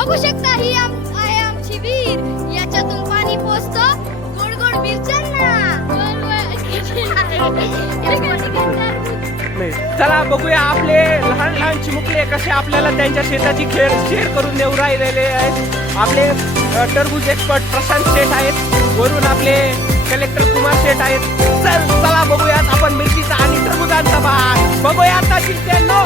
बघू शकता ही आहे आमची विहीर. याच्यातून पाणी पोचतो गोड गोड मिरच्यांना. चला बघूया आपले लहान लहान चिमुकले कसे आपल्याला त्यांच्या शेताची खेळ शेअर करून देऊ राहिलेले आहेत. आपले टरबूज एक्सपर्ट प्रशांत शेठ आहेत, वरून आपले कलेक्टर कुमार शेठ आहेत. चला बघूयात आपण मिरचीचा आणि टरबुजांचा भाग बघूया आता चिंतेनो.